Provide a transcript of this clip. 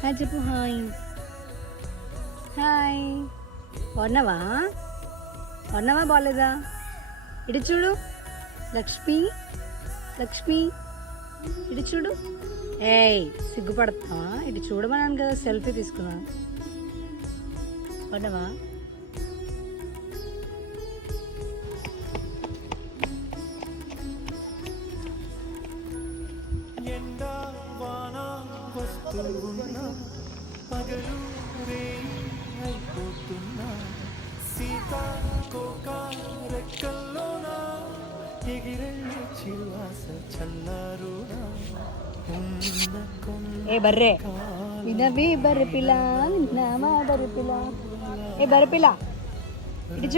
Hi చెప్పు. Hi hi. బాగున్నావా? బాగున్నావా బాగాలేదా? ఇటు చూడు లక్ష్మి, లక్ష్మి ఇటు చూడు. ఏయ్ సిగ్గుపడతావా? ఇటు చూడమన్నాను కదా, సెల్ఫీ తీసుకున్నా. బాగున్నావా? పగలు అయిపోతున్నా సీతాకోక రెక్కల్లోనా ఎగిరెళ్ళి చిల్లాస చల్లారునా ఏ బర్రె వినవి బర్రె పిల్ల, విన్నామా బర్రె పిల్ల. ఏ బర్రె పిల్ల ఇటు